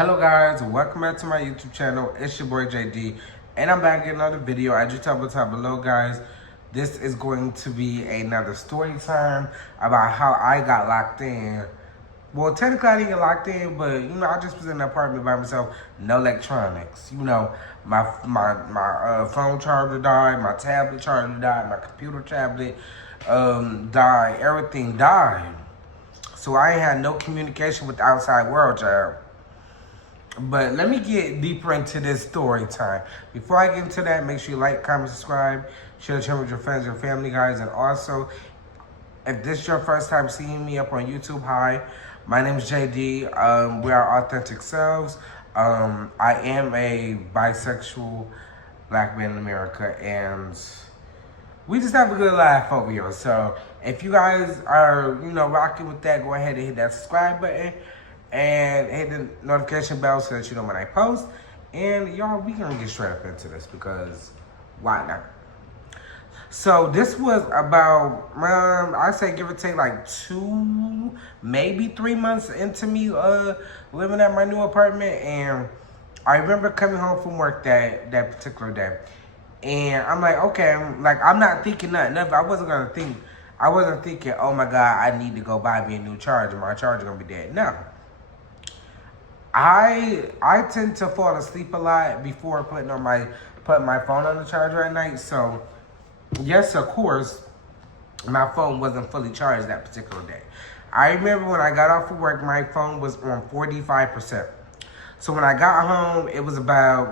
Hello guys, welcome back to my YouTube channel. It's your boy JD, and I'm back in another video. As you tell below, guys, this is going to be another story time about how I got locked in. Well, technically I didn't get locked in, but I just was in an apartment by myself, no electronics. My phone charger died, my tablet charger died, my computer tablet died, everything died. So I ain't had no communication with the outside world, child. But let me get deeper into this story time. Before I get into that, make sure you like, comment, subscribe, share the channel with your friends and family, guys. And also, if this is your first time seeing me up on YouTube, hi, my name is JD. We are authentic selves. I am a bisexual black man in America, and we just have a good laugh over here. So if you guys are, rocking with that, go ahead and hit that subscribe button and hit the notification bell so that you know when I post. And y'all, we gonna get straight up into this because why not? So this was about, I say give or take like 2, maybe 3 months into me living at my new apartment. And I remember coming home from work that particular day. And I'm like, okay, I'm not thinking nothing of it. I wasn't thinking, oh my God, I need to go buy me a new charger. My charger gonna be dead. No. I tend to fall asleep a lot before putting my phone on the charger at night. So yes, of course, my phone wasn't fully charged that particular day. I remember when I got off of work, my phone was on 45%. So when I got home, it was about,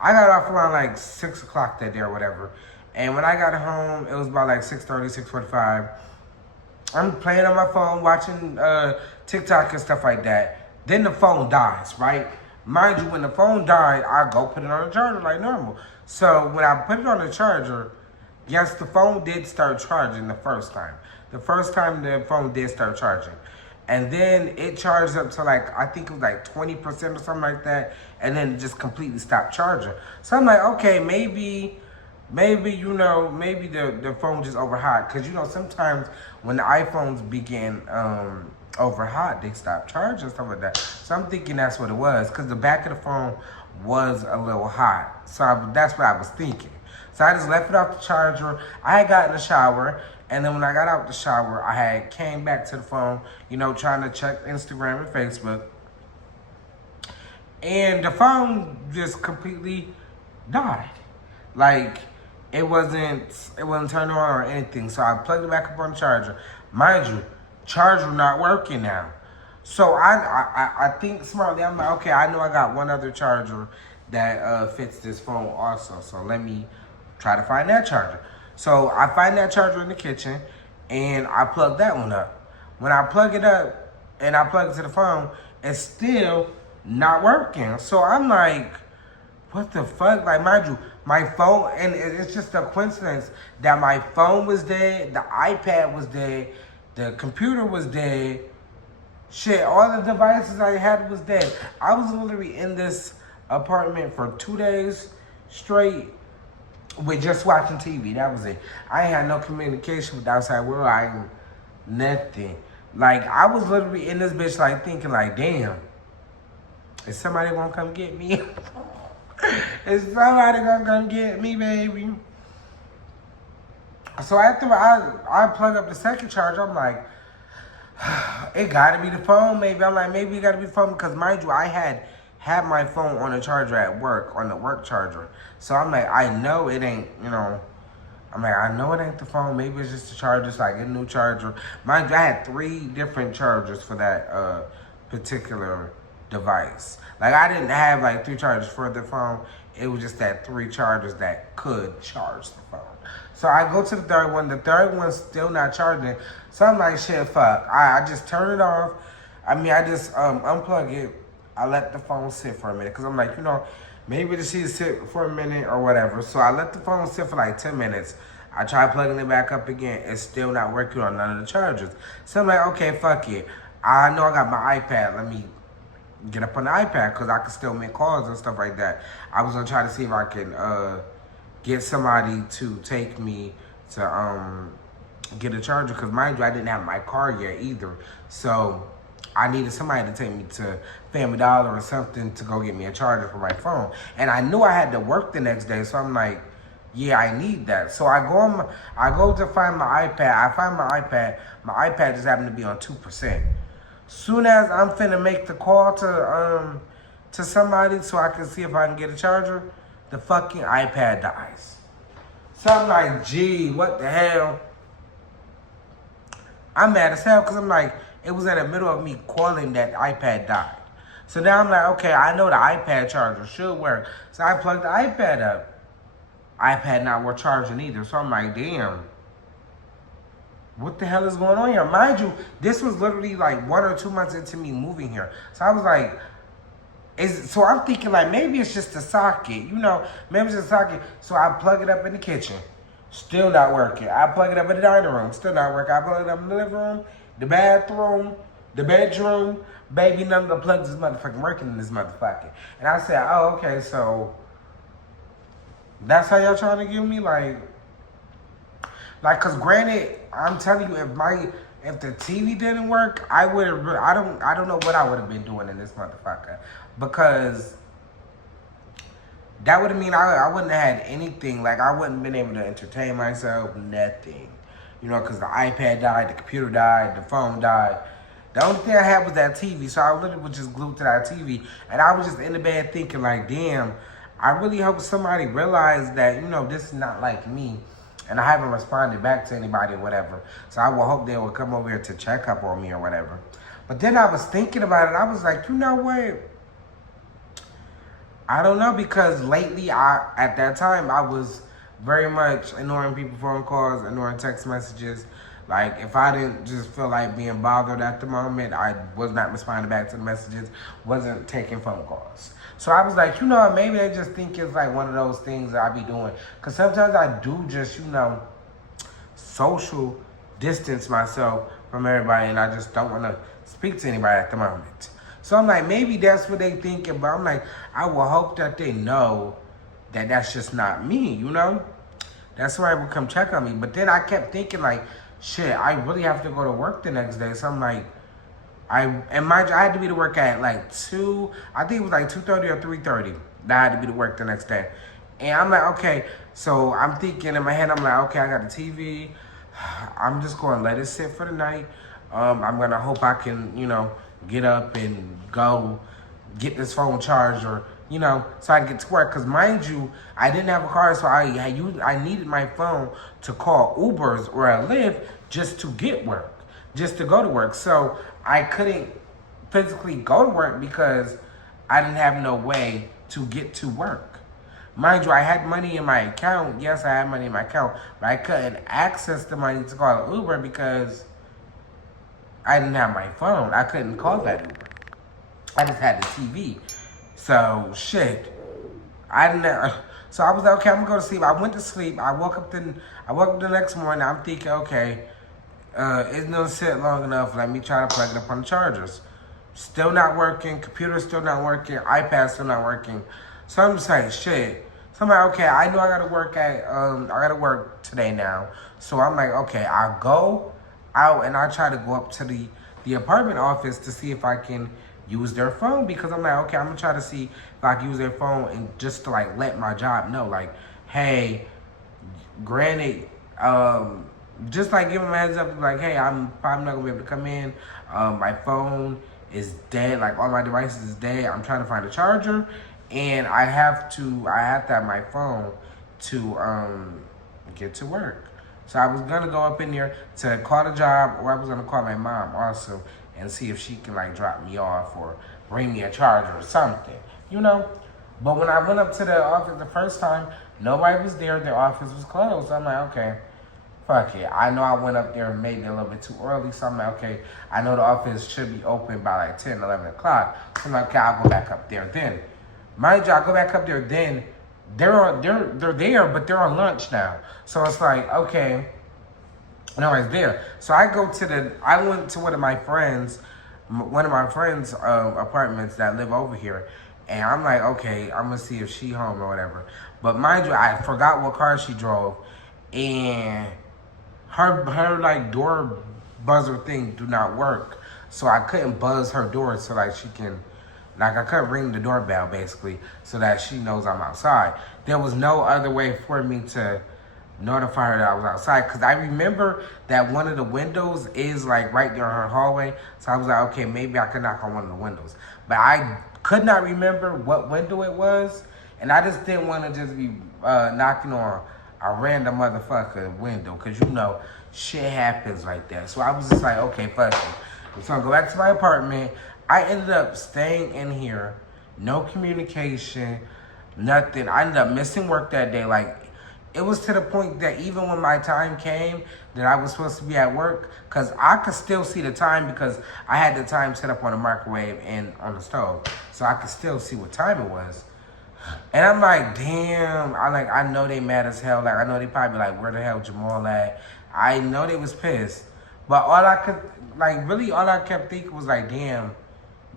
I got off around like 6 o'clock that day or whatever. And when I got home, it was about like 6:30, 6:45. I'm playing on my phone, watching TikTok and stuff like that. Then the phone dies, right? Mind you, when the phone died, I go put it on the charger like normal. So when I put it on the charger, yes, the phone did start charging the first time. The first time the phone did start charging. And then it charged up to I think it was like 20% or something like that. And then it just completely stopped charging. So I'm like, okay, maybe the phone just overhot. Because, sometimes when the iPhones begin overhot, they stop charging and stuff like that. So I'm thinking that's what it was. Because the back of the phone was a little hot. So that's what I was thinking. So I just left it off the charger. I had got in the shower. And then when I got out the shower, I had came back to the phone, trying to check Instagram and Facebook. And the phone just completely died. It wasn't turned on or anything. So I plugged it back up on the charger. Mind you, charger not working now. So I think smartly, I'm like, okay, I know I got one other charger that fits this phone also. So let me try to find that charger. So I find that charger in the kitchen, and I plug that one up. When I plug it up and I plug it to the phone, it's still not working. So I'm like, what the fuck? Mind you, my phone, and it's just a coincidence that my phone was dead, the iPad was dead, the computer was dead. Shit, all the devices I had was dead. I was literally in this apartment for 2 days straight with just watching TV. That was it. I ain't had no communication with the outside world. I ain't nothing. I was literally in this bitch thinking damn, is somebody gonna come get me? Is somebody gonna come get me, baby? So after I plug up the second charger, I'm like, it gotta be the phone, maybe. I'm like, maybe it gotta be the phone, because mind you, I had my phone on the charger at work, on the work charger. So I'm like, I know it ain't, I know it ain't the phone. Maybe it's just the charger, so I get a new charger. Mind you, I had 3 different chargers for that particular device. I didn't have 3 chargers for the phone. It was just that 3 chargers that could charge the phone. So I go to the third one. The third one's still not charging. So I'm like, shit, fuck. I just turn it off. I just unplug it. I let the phone sit for a minute. Because I'm like, maybe the shit sit for a minute or whatever. So I let the phone sit for 10 minutes. I try plugging it back up again. It's still not working on none of the chargers. So I'm like, okay, fuck it. I know I got my iPad. Let me get up on the iPad because I can still make calls and stuff like that. I was going to try to see if I can get somebody to take me to get a charger. Because mind you, I didn't have my car yet either. So I needed somebody to take me to Family Dollar or something to go get me a charger for my phone. And I knew I had to work the next day, so I'm like, yeah, I need that. So I go to find my iPad. I find my iPad. My iPad just happened to be on 2%. Soon as I'm finna make the call to somebody so I can see if I can get a charger, the fucking iPad dies. So I'm like, gee, what the hell? I'm mad as hell because I'm like, it was in the middle of me calling that iPad died. So now I'm like, okay, I know the iPad charger should work. So I plugged the iPad up. iPad not worth charging either. So I'm like, damn, what the hell is going on here? Mind you, this was literally like 1 or 2 months into me moving here. So I was like, so I'm thinking like maybe it's just a socket, maybe it's just a socket. So I plug it up in the kitchen, still not working. I plug it up in the dining room, still not working. I plug it up in the living room, the bathroom, the bedroom. Baby, none of the plugs is motherfucking working in this motherfucker. And I said, oh, okay, so that's how y'all trying to give me cause granted, I'm telling you, if the TV didn't work, I would have. I don't know what I would have been doing in this motherfucker, because that would have mean I wouldn't have had anything. Like I wouldn't have been able to entertain myself, nothing. Cause the iPad died, the computer died, the phone died. The only thing I had was that TV, so I literally was just glued to that TV, and I was just in the bed thinking like, damn, I really hope somebody realized that this is not like me. And I haven't responded back to anybody or whatever. So I will hope they will come over here to check up on me or whatever. But then I was thinking about it. I was like, you know what? I don't know, because lately, at that time, I was very much ignoring people's phone calls, ignoring text messages. Like, if I didn't just feel like being bothered at the moment, I was not responding back to the messages, wasn't taking phone calls. So I was like, maybe I just think it's like one of those things that I be doing. Because sometimes I do just, social distance myself from everybody, and I just don't want to speak to anybody at the moment. So I'm like, maybe that's what they thinking, but I'm like, I will hope that they know that that's just not me, That's why they would come check on me. But then I kept thinking like, shit, I really have to go to work the next day. So I'm like, I had to be to work at like 2, I think it was like 2:30 or 3:30 that I had to be to work the next day. And I'm like, okay, so I'm thinking in my head, I'm like, okay, I got a TV. I'm just going to let it sit for the night. I'm going to hope I can, get up and go get this phone charged or, so I can get to work. Because mind you, I didn't have a car, so I needed my phone to call Ubers or a Lyft just to get work, just to go to work. So I couldn't physically go to work because I didn't have no way to get to work. Mind you, I had money in my account. Yes, I had money in my account, but I couldn't access the money to call an Uber because I didn't have my phone. I couldn't call that Uber. I just had the TV. So, shit. So I was like, okay, I'm gonna go to sleep. I went to sleep. I woke up the next morning. I'm thinking, okay, it's gonna sit long enough. Let me try to plug it up on the chargers. Still not working. Computer's still not working. iPad's still not working. So I'm just like, shit. So I'm like, okay, I know I gotta work today now. So I'm like, okay, I'll go out and I try to go up to the apartment office to see if I can use their phone, because I'm like, okay, I'm gonna try to see if I can use their phone and just to like let my job know, like, hey, granted, just like give them a heads up, like, hey, I'm probably not gonna be able to come in. My phone is dead, like all my devices is dead. I'm trying to find a charger, and I have to have my phone to get to work. So I was gonna go up in there to call the job, or I was gonna call my mom also and see if she can like drop me off or bring me a charger or something, But when I went up to the office the first time, nobody was there. The office was closed. So I'm like, okay, fuck it. I know I went up there maybe a little bit too early. So I'm like, okay, I know the office should be open by like 10, 11 o'clock. So I'm like, okay, I'll go back up there then. Mind you, I go back up there then. They're there, but they're on lunch now. So it's like, okay, nobody's there. So I went to one of my friends' apartments that live over here. And I'm like, okay, I'm gonna see if she home or whatever. But mind you, I forgot what car she drove. And her like door buzzer thing do not work. So I couldn't buzz her door so like she can, like I couldn't ring the doorbell basically so that she knows I'm outside. There was no other way for me to notify her that I was outside because I remember that one of the windows is like right there in her hallway. So I was like, okay, maybe I could knock on one of the windows. But I could not remember what window it was. And I just didn't want to just be knocking on a random motherfucker window because, you know, shit happens like that. So I was just like, okay, fuck it. I'm going to go back to my apartment. I ended up staying in here. No communication, nothing. I ended up missing work that day. Like, it was to the point that even when my time came that I was supposed to be at work, because I could still see the time because I had the time set up on the microwave and on the stove. So I could still see what time it was. And I'm like, damn, I know they mad as hell. Like, I know they probably like, where the hell Jamal at? I know they was pissed. But all I kept thinking was like, damn,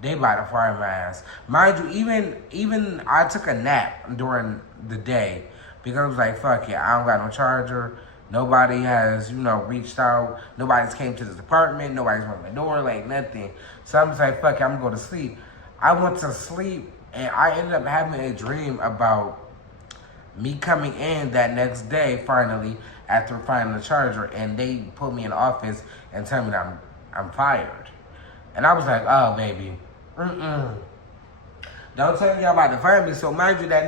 they about to fire my ass. Mind you, even I took a nap during the day. Because I was like, fuck it, I don't got no charger. Nobody has, you know, reached out. Nobody's came to this apartment. Nobody's rung the door, like nothing. So I'm just like, fuck it, I'm going to sleep. I went to sleep, and I ended up having a dream about me coming in that next day, finally, after finding the charger, and they put me in the office and tell me that I'm fired. And I was like, oh, baby, don't tell me about the fire me. So mind you, that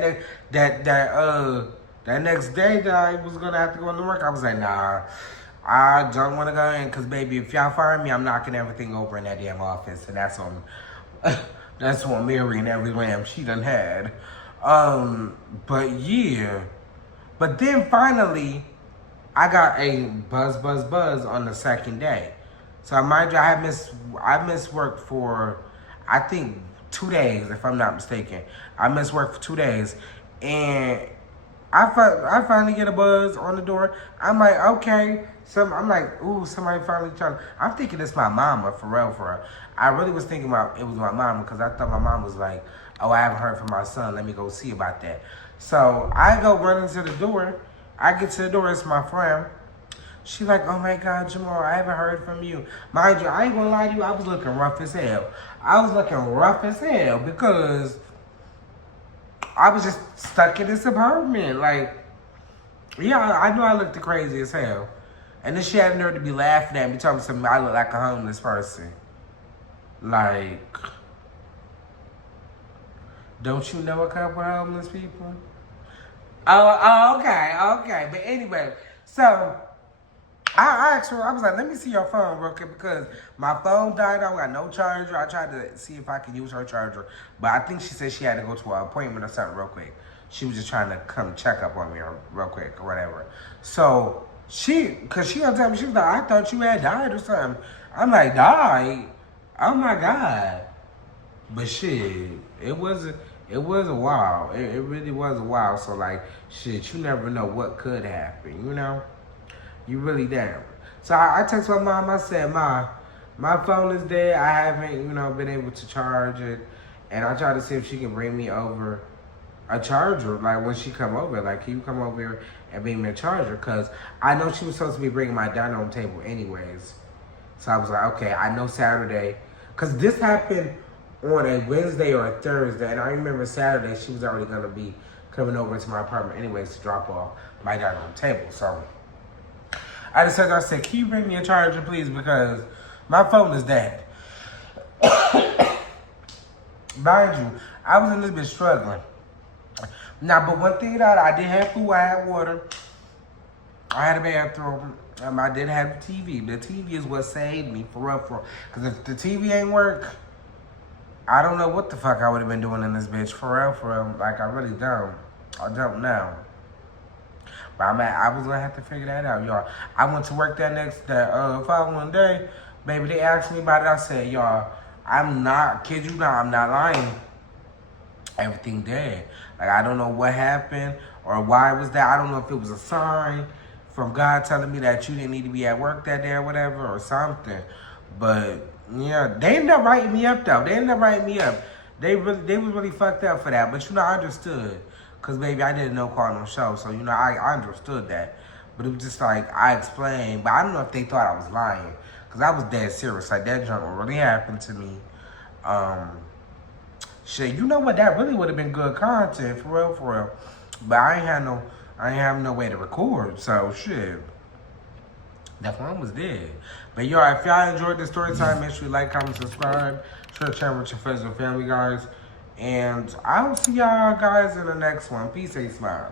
next day that I was gonna have to go into work, I was like, nah, I don't want to go in because, baby, if y'all fire me, I'm knocking everything over in that damn office, and that's on Mary and every lamb she done had. But yeah, but then finally, I got a buzz on the second day. So mind you, I missed work for, I think, 2 days, if I'm not mistaken. I missed work for 2 days, and I finally get a buzz on the door. I'm like, okay. I'm like, ooh, somebody finally trying. I'm thinking it's my mama, for real. I really was thinking about it was my mama because I thought my mom was like, oh, I haven't heard from my son. Let me go see about that. So I go running to the door. I get to the door. It's my friend. She like, oh my God, Jamal, I haven't heard from you. Mind you, I ain't gonna lie to you. I was looking rough as hell. Because I was just stuck in this apartment. Like, yeah, I knew I looked crazy as hell. And then she had the nerve to be laughing at me, telling me I look like a homeless person. Like, don't you know a couple of homeless people? Oh, okay. But anyway, so I asked her, I was like, let me see your phone real quick because my phone died. I got no charger. I tried to see if I could use her charger. But I think she said she had to go to an appointment or something real quick. She was just trying to come check up on me real quick or whatever. So because she gonna tell me, she was like, I thought you had died or something. I'm like, died? Oh my God. But shit, it was a while. It really was a while. So like, shit, you never know what could happen, you know? You really damn. So I text my mom. I said, my phone is dead. I haven't, been able to charge it. And I tried to see if she can bring me over a charger. Like, when she come over, like, can you come over here and bring me a charger? Because I know she was supposed to be bringing my dining room table anyways. So I was like, okay, I know Saturday. Because this happened on a Wednesday or a Thursday. And I remember Saturday she was already going to be coming over to my apartment anyways to drop off my dining room table. So I said, can you bring me a charger, please? Because my phone is dead. Mind you, I was in this bitch struggling. Now, but one thing that I did have food, I had water. I had a bathroom. I did have the TV. The TV is what saved me, for real. Because if the TV ain't work, I don't know what the fuck I would have been doing in this bitch, for real. Like, I really don't. I don't know. But I was gonna have to figure that out, y'all. I went to work that following day. Baby, they asked me about it. I said, y'all, I'm not lying. Everything dead. Like, I don't know what happened or why it was that. I don't know if it was a sign from God telling me that you didn't need to be at work that day or whatever or something. But yeah, they ended up writing me up though. They was really fucked up for that. But I understood. Because, baby, I didn't know call no show. So, I understood that. But it was just like, I explained. But I don't know if they thought I was lying. Because I was dead serious. Like, that junk really happened to me. Shit, you know what? That really would have been good content, for real, for real. But I ain't have no way to record, so shit. That phone was dead. But yo, if y'all enjoyed this story time, make sure you like, comment, subscribe. Share the channel with your friends and family, guys. And I will see y'all guys in the next one. Peace, and smile.